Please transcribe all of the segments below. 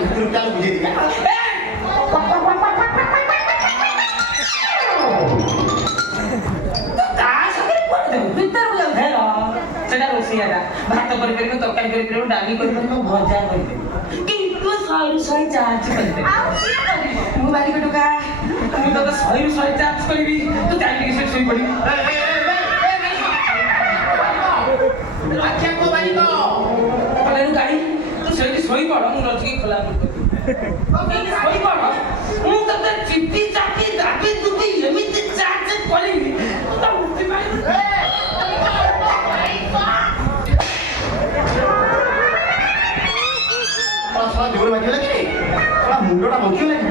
ভিতরে চাল বুঝে দিবা ଭାତ କରିପାରିବ ତରକାରୀ କରିପାରିବ ଡାଲି କରିପାରିବ ଭଜା କରିପାରିବ କିନ୍ତୁ 100 ଚାର୍ଜ କରିପାରିବ ମୁଁ ବାରିକ ଟୋକା ମୁଁ ତତେ 100 ଚାର୍ଜ କରିବି ତୁ ଯାଇକି ସେ ଶୋଇ ପଡିବି ଗାଡି ତୁ ସେଇଠି ଶୋଇପଡ ମୁଁ ରଚିକି ଖୋଲା ଶୋଇପଡ ମୁଁ ତତେ ଚିପି ଚାପି ଦାବି ଦୁବି ଏମିତି ଚାର୍ଜ କରିବି ତୁ ତ ମୁକ୍ତି ପାଇବୁ ଜୋର ବାଜିବ ଲାଗି ମୁଣ୍ଡଟା ବଞ୍ଚିବ ଲାଗି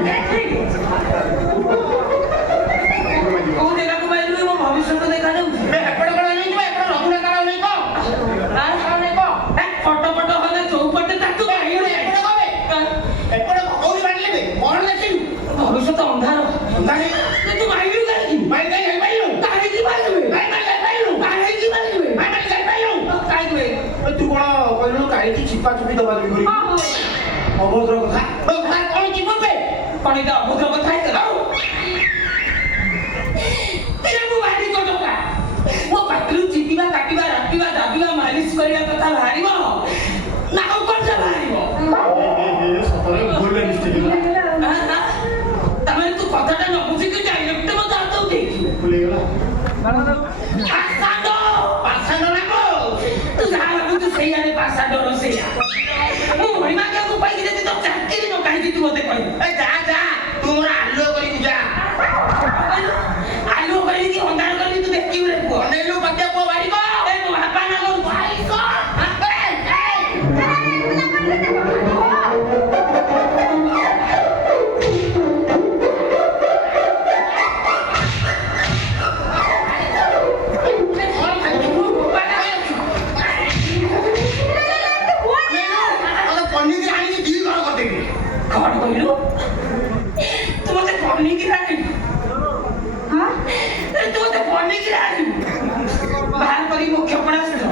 କୋଉ ଜାଗାକୁ ପାଇଲୁ ମୋ ଭବିଷ୍ୟତ ଦେଖାଯାଉଛି ଏପଟେ କଣ ନେଇଯିବ ଏପଟେ ରଘୁନାଥ ନେଇକ ଫଟୋ ଫଟୋ ହେଲେ ଚୌପଟେ ତାକୁ ଏପଟେ କୋଉଠି ବାଣିଲେ କଣ ଦେଖିଲୁ ଭବିଷ୍ୟତ ଅନ୍ଧାର ତୁ ମାଇଲୁ କାହିଁକି ତୁ କଣ କହିଲୁ କାହିଁକି ଚିପା ଚୁପି ଦବା ଦେବି ଅଭଦ୍ର କଥା କଣ ଚିପେ କଣ ଏଇଟା ଅଭଦ୍ର କଥା ହେଇଥିଲା ମୁଁ ଭାରି ଟୋକା ମୋ ପାଟିରୁ ଚିପିବା କାଟିବା ରାପିବା ଦାବିବା ମାଲିସ କରିବା କଥା ବାହାରିବ ନା ଆଉ କଣ ବାହାରିବ ତାମାନେ ତୁ କଥାଟା ନ ବୁଝିକି ଡାଇରେକ୍ଟ ମତେ ହାତ ଉଠେଇଛୁ ତୁ ଯାହା ଭାବୁଛୁ ସେଇଆରେ ପାସାଡର ସେଇଆ ମୁଁ ମଣିମାକୁ ପାଇକି ଯଦି ତ ଚାକିରି ନ କାହିଁକି ତୁ ମତେ କହିବୁ ଯା ତୁ ମୋର ଆଲୁଅ କରିବୁ ଯା ଆଲୁଅ କରିକି ଅନ୍ଧାର କରିକି ତୁ ଦେଖିବୁ ରେ ପୁଅ ଅନେଇଲୁ ବାତ୍ୟା ପୁଅ ବାରିକ ମୋ ବାପା ନା କରୁ କଣ କହିଲୁ ତୁ ମତେ ପନିକିରେ ଆଣିବୁ ତୁ ମତେ ପନିକିରେ ଆଣିବୁ ବାହାର କରି ମୋ କ୍ଷେପଣାସ୍ତ୍ର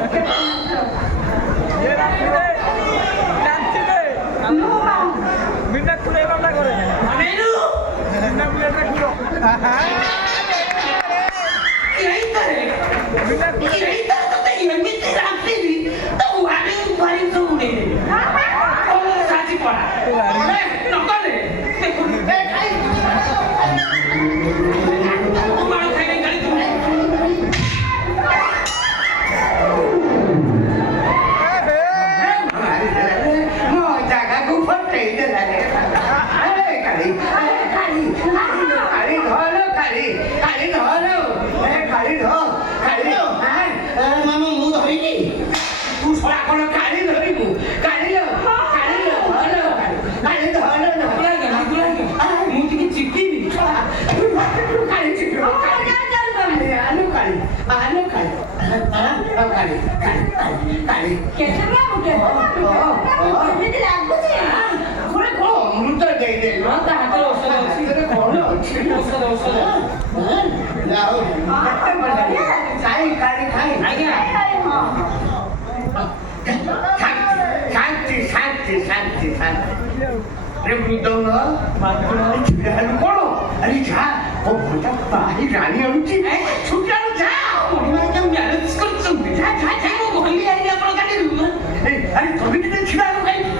ଏମିତି ରାନ୍ଧିବି ତ ଉଡେଇ ଦେବି ସାଜି ପଡା ନକଲେ ମୋ ଜାଗାକୁ ଫଟେଇ ଦେଲା ମାମା ମୁଁ ଧରିନି ତୁ ଶଳା କଣ କାଳି ଧରିବୁ ମୁଁ ଟିକେ ଚିପିବି ଅମୃତ ଦେଇଦେଲୁ ତା ହାତରେ ଔଷଧ ଅଛି କଣ ଅଛି ଔଷଧ ଆଜ୍ଞା ଶାନ୍ତି କଣ ଆରେ ଯା ଓ ଭୋଟା ପାହି ରାଣୀ ଆଣୁଛି ଛୁଟାଣୁ ଯା ମ୍ୟାରେଜ କରିଛନ୍ତି ଆପଣ ଗାଡିରୁ ଆରେ ତମେ ଟିକେ ଛିଡ଼ା କାହିଁକି